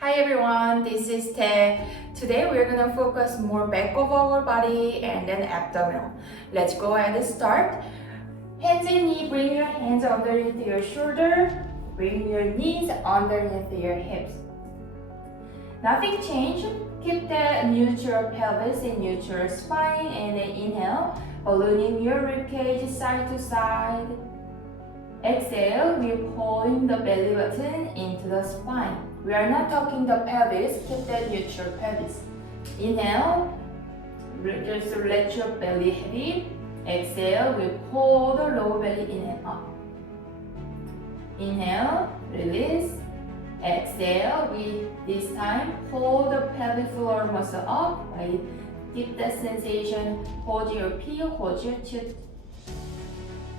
Hi everyone, this is Tae. Today we're gonna focus more back of our body and then abdominal. Let's go ahead and start. Hands and knee, bring your hands underneath your shoulder. Bring your knees underneath your hips. Nothing changed. Keep the neutral pelvis and neutral spine and then inhale, ballooning your ribcage side to side. Exhale, we're pulling the belly button into the spine. We are not talking the pelvis, keep that neutral pelvis. Inhale, just let your belly heavy. Exhale, we pull the lower belly in and up. Inhale, release. Exhale, we this time pull the pelvic floor muscle up. Right? Keep that sensation. Hold your P, hold your tooth.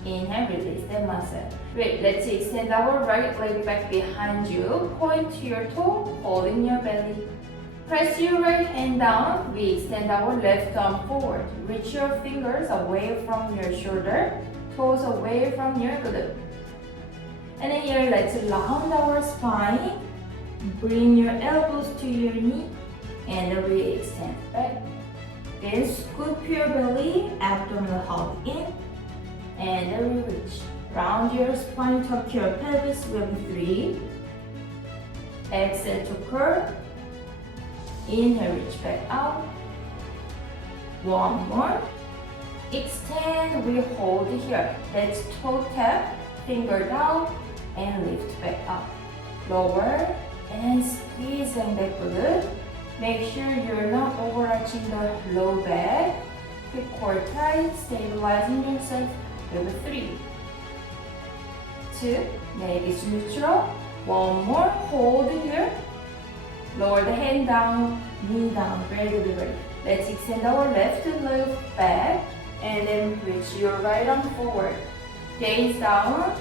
Inhale, release that muscle. Great, let's extend our right leg back behind you. Point to your toe, holding your belly. Press your right hand down. We extend our left arm forward. Reach your fingers away from your shoulder, toes away from your glute. And then here, let's round our spine. Bring your elbows to your knee, and then we extend back. Then scoop your belly, abdominal hug in. And then we reach. Round your spine, tuck your pelvis. We have 3. Exhale to curve. Inhale, reach back out. 1 more. Extend, we hold here. Let's toe tap, finger down, and lift back up. Lower and squeeze and back glute. Make sure you're not overarching the low back. Keep core tight, stabilizing yourself. Number 3, 2, leg is neutral. 1 more, hold here. Lower the hand down, knee down, very good. Let's extend our left leg back and then reach your right arm forward. Gaze down,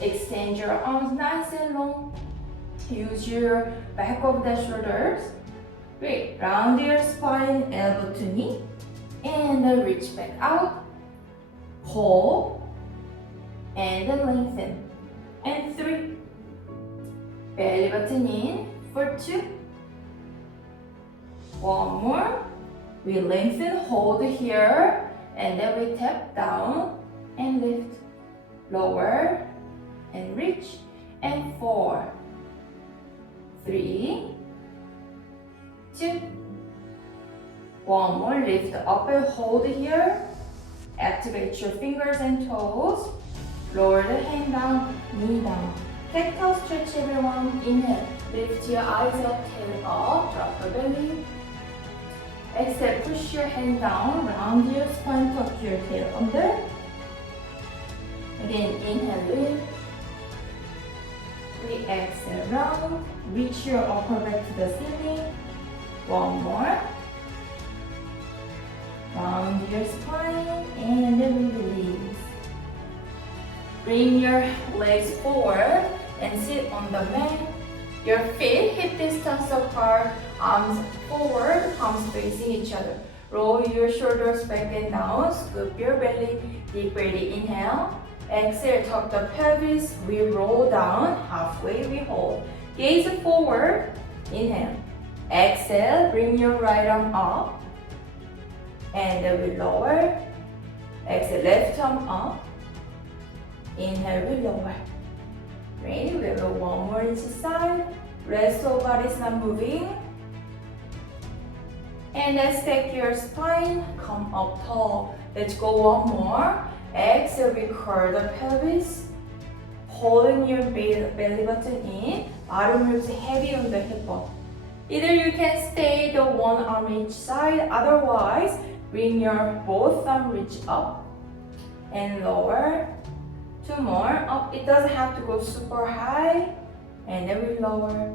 extend your arms nice and long. Use your back of the shoulders. Great, round your spine, elbow to knee, and then reach back out. Hold and then lengthen. And 3. Belly button in for 2. 1 more. We lengthen, hold here, and then we tap down and lift. Lower and reach. And 4, 3, 2. 1 more. Lift up and hold here. Activate your fingers and toes. Lower the hand down, knee down. Cat-cow stretch everyone. Inhale. Lift your eyes up, tail up, drop the belly. Exhale, push your hand down, round your spine, tuck your tail under. Again, inhale, lift. We exhale, round. Reach your upper back to the ceiling. 1 more. Round your spine and then we release. Bring your legs forward and sit on the mat. Your feet hip distance apart, arms forward, palms facing each other. Roll your shoulders back and down, scoop your belly, deep belly inhale. Exhale, tuck the pelvis, we roll down, halfway we hold. Gaze forward, inhale. Exhale, bring your right arm up. And then we lower. Exhale, left arm up. Inhale, we lower. Great, we have 1 more each side. Rest of body is not moving. And then stack your spine, come up tall. Let's go 1 more. Exhale, we curl the pelvis. Holding your belly button in. Bottom ribs heavy on the hip bone. Either you can stay the 1 arm each side, otherwise, bring your both thumb reach up and lower. 2 more, up. It doesn't have to go super high. And then we lower.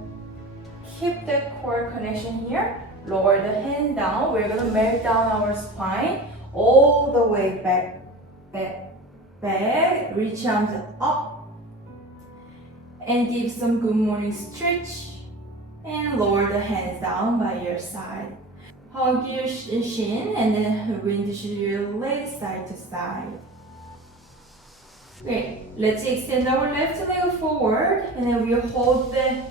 Keep the core connection here. Lower the hand down. We're gonna melt down our spine all the way back, back, back. Reach arms up. And give some good morning stretch. And lower the hands down by your side. Hug your shin and then wind your legs side to side. Great. Let's extend our left leg forward and then we hold the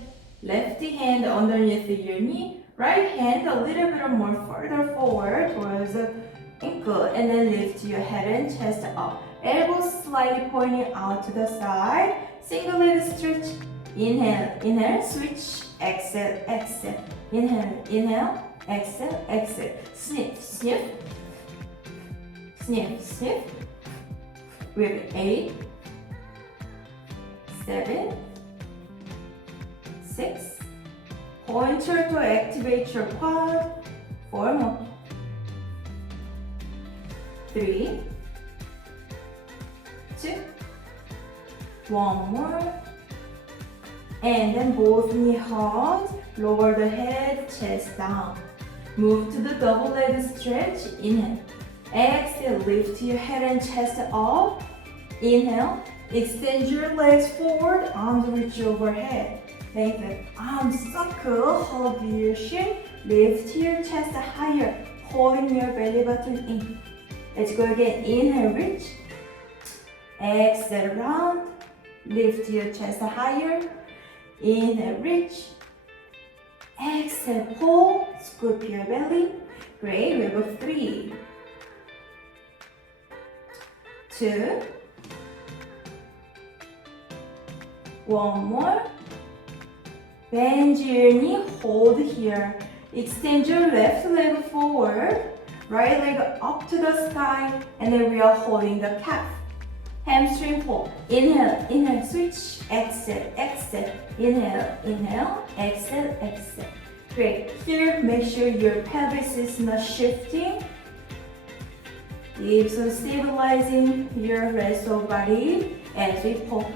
Left hand underneath your knee. Right hand a little bit more further forward towards the ankle. And then lift your head and chest up. Elbows slightly pointing out to the side. Single leg stretch. Inhale, inhale, switch, exhale, exhale. Inhale, inhale, exhale, exhale. Sniff, sniff. Sniff, sniff. We have 8, 7, 6. Pointer to activate your quad. 4 more. 3, 2, 1 more. And then both knee hugs. Lower the head, chest down. Move to the double leg stretch. Inhale. Exhale, lift your head and chest up. Inhale. Extend your legs forward, arms reach overhead. Lengthen arms circle, hug your shin. Lift your chest higher, holding your belly button in. Let's go again. Inhale, reach. Exhale, round. Lift your chest higher. Inhale, reach. Exhale, pull. Scoop your belly. Great. We have 3, 2, 1 more. Bend your knee, hold here. Extend your left leg forward, right leg up to the sky, and then we are holding the calf. Hamstring pull. Inhale, inhale, switch, exhale, exhale. Inhale, inhale, exhale, exhale. Great. Here, make sure your pelvis is not shifting. Keep on stabilizing your rest of body as we pull.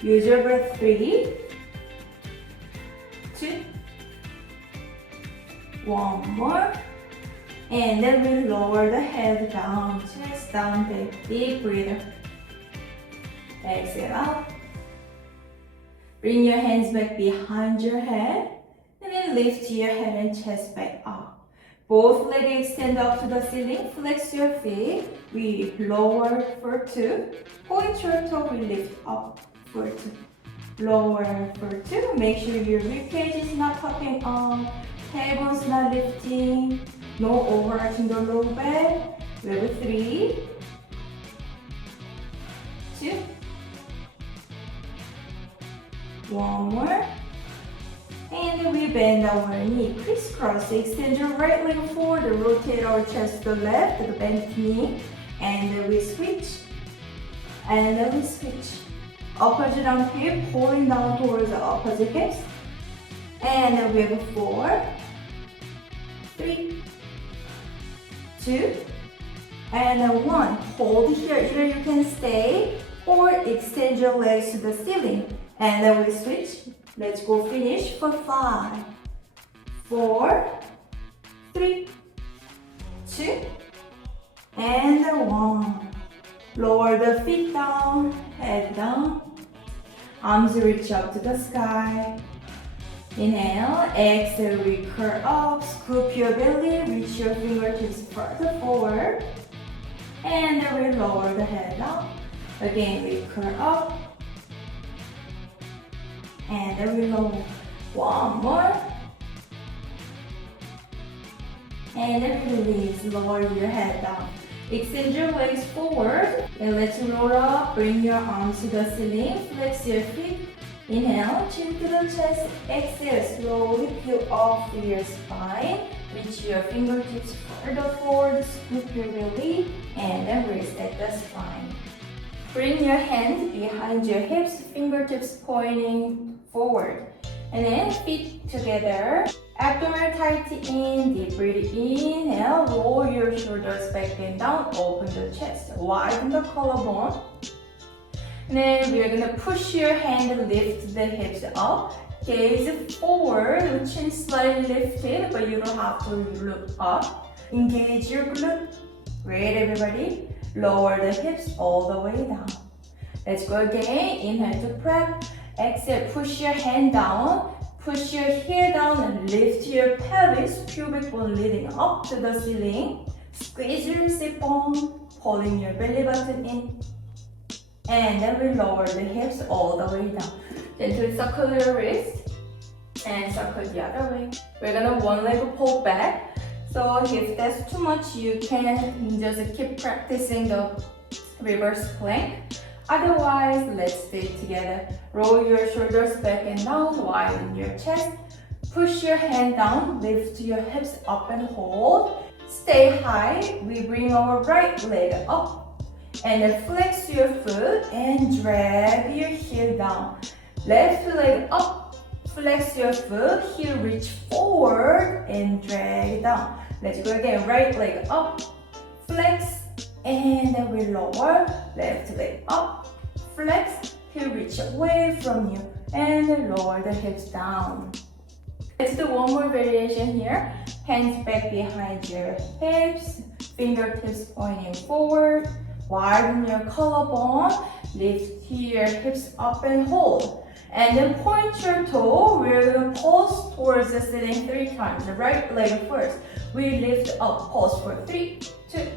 Use your breath. 3, 2, 1 more. And then we lower the head down, chest down, take deep breather. Exhale out. Bring your hands back behind your head. And then lift your head and chest back up. Both legs extend up to the ceiling. Flex your feet. We lower for 2. Point your toe, we lift up for 2. Lower for 2. Make sure your ribcage is not popping up. Tailbone's not lifting. No overarching the low back. We have 3, 2, 1 more. And then we bend our knee, crisscross. Extend your right leg forward, rotate our chest to the left, the bent knee. And then we switch. And then we switch. Opposite arm hip, pulling down towards the opposite hips. And then we have 4, 3, 2, and then 1. Hold here. Either you can stay or extend your legs to the ceiling. And then we switch. Let's go finish for 5, 4, 3, 2, and 1. Lower the feet down, head down. Arms reach up to the sky. Inhale, exhale, we curl up, scoop your belly, reach your fingertips further forward. And then we lower the head down. Again, we curl up. And then we lower. 1 more. And then release, lower your head down. Extend your legs forward. And let's roll up, bring your arms to the ceiling, flex your feet. Inhale, chin to the chest. Exhale, slowly peel off your spine. Reach your fingertips further forward, scoop your belly, and then reset the spine. Bring your hands behind your hips, fingertips pointing forward. And then feet together. Abdomen tight in, deep breathe. Inhale, roll your shoulders back and down, open the chest, widen the collarbone. And then we're gonna push your hand and lift the hips up. Gaze forward, chin slightly lifted, but you don't have to look up. Engage your glute. Great, everybody. Lower the hips all the way down. Let's go again. Inhale to prep. Exhale, push your hand down. Push your heel down and lift your pelvis, pubic bone leading up to the ceiling. Squeeze your sit bone, pulling your belly button in. And then we lower the hips all the way down. Then to circle your wrist and circle the other way. We're gonna one leg pull back. So if that's too much, you can just keep practicing the reverse plank. Otherwise, let's stay together. Roll your shoulders back and down, widen your chest. Push your hand down, lift your hips up and hold. Stay high. We bring our right leg up. And then flex your foot and drag your heel down. Left leg up, flex your foot, heel reach forward and drag down. Let's go again, right leg up, flex, and then we lower. Left leg up, flex, heel reach away from you, and then lower the hips down. Let's do one more variation here. Hands back behind your hips, fingertips pointing forward. Widen your collarbone, lift your hips up and hold. And then point your toe. We're gonna pulse towards the sitting 3 times. The right leg first. We lift up, pulse for 3, 2,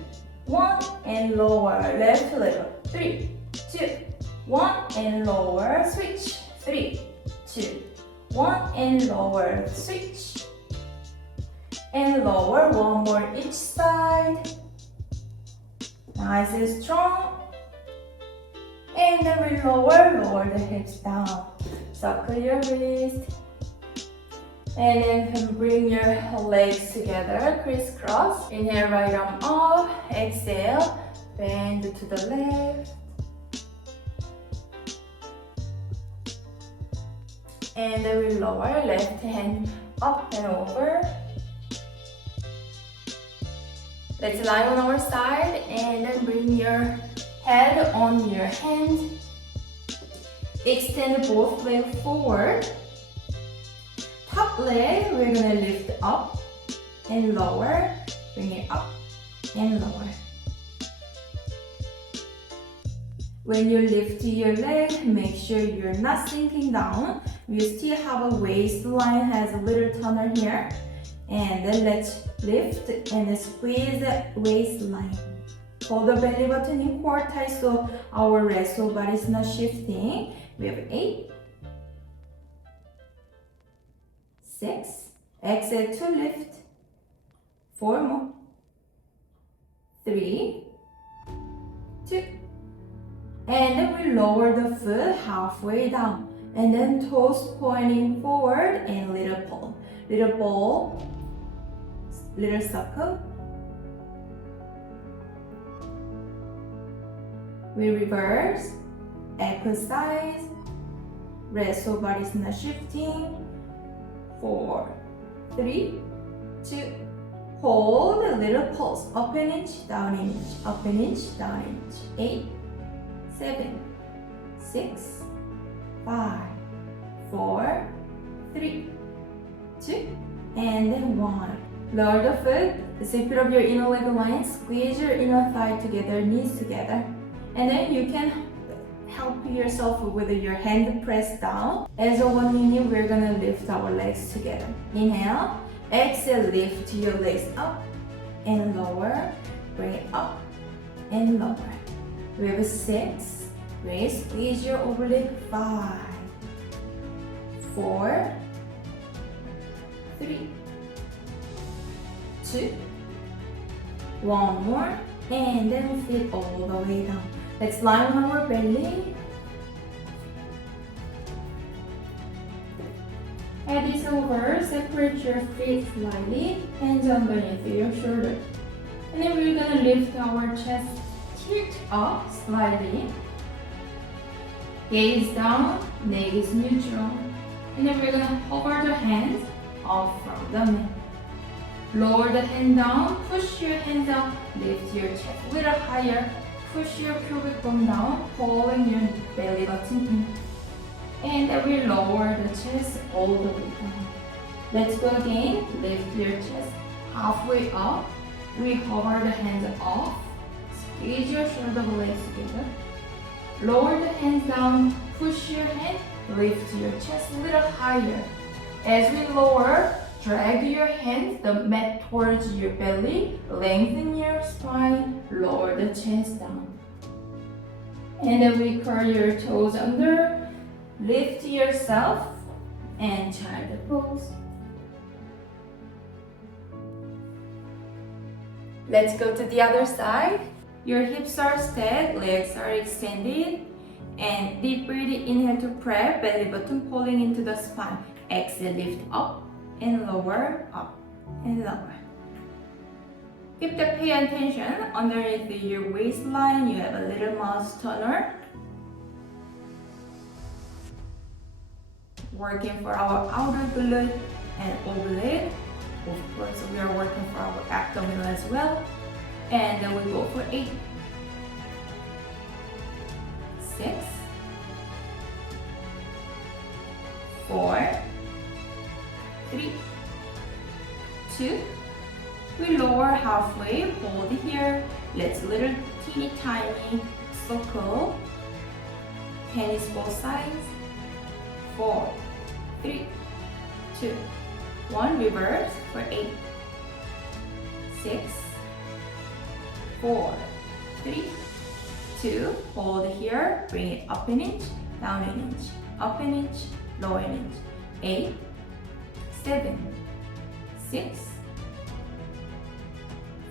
1, and lower. Left leg up, 3, 2, 1, and lower. Switch, 3, 2, 1, and lower. Switch, and lower. One more each side. Nice and strong. And then we lower the hips down. Circle your wrist. And then bring your legs together, crisscross. Inhale, right arm up. Exhale, bend to the left. And then we lower, left hand up and over. Let's lie on our side and then bring your head on your hand. Extend both legs forward. Top leg, we're gonna lift up and lower. Bring it up and lower. When you lift your leg, make sure you're not sinking down. We still have a waistline, has a little tunnel here. And then let's lift and squeeze the waistline. Hold the belly button in core tight so our rest whole body is not shifting. We have 8, 6, exhale to lift, 4 more, 3, 2, and then we lower the foot halfway down, and then toes pointing forward and little pull, little circle. We reverse, exercise, rest so body's not shifting. 4, 3, 2, hold a little pulse, up an inch, down an inch, up an inch, down an inch. 8, 7, 6, 5, 4, 3, 2, and then 1. Lower the foot, zip it up your inner leg line, squeeze your inner thigh together, knees together. And then you can help yourself with your hand press down. As a one minute, we're gonna lift our legs together. Inhale, exhale, lift your legs up and lower, bring it up and lower. We have 6, raise, squeeze your oblique. 5, 4, 3, 2, 1 more, and then feet all the way down. Let's lie on our belly. Head is over, separate your feet slightly, hands underneath your shoulder. And then we're gonna lift our chest, tilt up slightly. Gaze down, neck is neutral. And then we're gonna hover the hands off from the mat. Lower the hand down, push your hands up, lift your chest a little higher. Push your pubic bone down, pulling your belly button in. And then we lower the chest all the way down. Let's go again. Lift your chest halfway up. We hover the hands off. Squeeze your shoulder blades together. Lower the hands down. Push your hand. Lift your chest a little higher. As we lower, drag your hands, the mat towards your belly. Lengthen your spine. Lower the chest down. And then we curl your toes under. Lift yourself and child pose. Let's go to the other side. Your hips are straight, legs are extended, and deep breathing. Inhale to prep, belly button pulling into the spine. Exhale, lift up and lower, up and lower. Keep the pay attention underneath your waistline. You have a little mouse turner. Working for our outer glute and oblique. Of course, we are working for our abdominal as well. And then we go for 8, 6, 4, 3, 2. We lower halfway, hold here. Let's little teeny tiny circle. Tennis both sides. 4, 3, 2, 1. Reverse for 8, 6, 4, 3, 2. Hold here. Bring it up an inch, down an inch, up an inch, lower an inch. 8, 7, 6,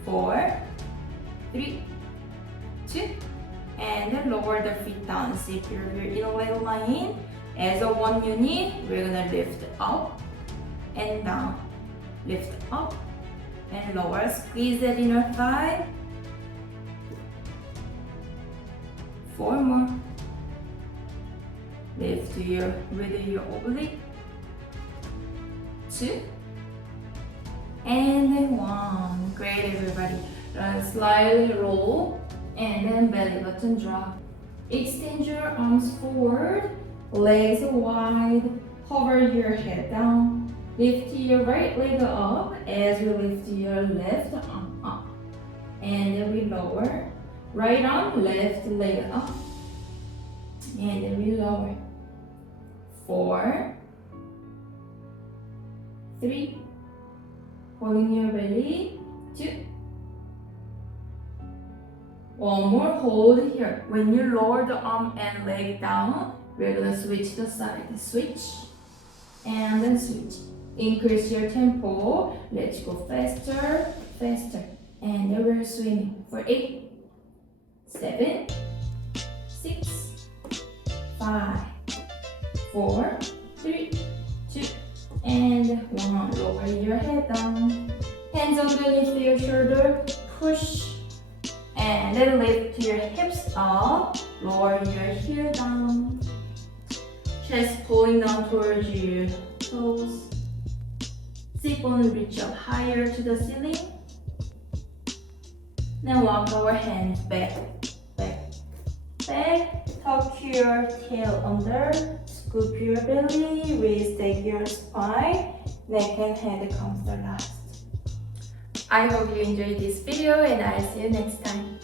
4, 3, 2, and then lower the feet down. Secure your inner leg line. As a one unit, we're gonna lift up and down. Lift up and lower. Squeeze that inner thigh. 4 more. Lift with your oblique. 2. And then 1. Great, everybody. Slightly roll and then belly button drop. Extend your arms forward, legs wide, hover your head down. Lift your right leg up as we lift your left arm up. And then we lower. Right arm, left leg up. And then we lower. 4, 3, holding your belly. 2. One more, hold here. When you lower the arm and leg down, we're gonna switch the side. Switch and then switch. Increase your tempo. Let's go faster, faster. And then we're swimming for 8, 7, 6, 5, 4, 3, 2, and 1. Lower your head down. Hands underneath your shoulder. Push. And then lift your hips up. Lower your heel down. Chest pulling down towards your toes. Sit bone reach up higher to the ceiling. Then walk our hands back, back, back. Tuck your tail under. Scoop your belly. Raise your spine. Neck and head comes the last. I hope you enjoyed this video and I'll see you next time.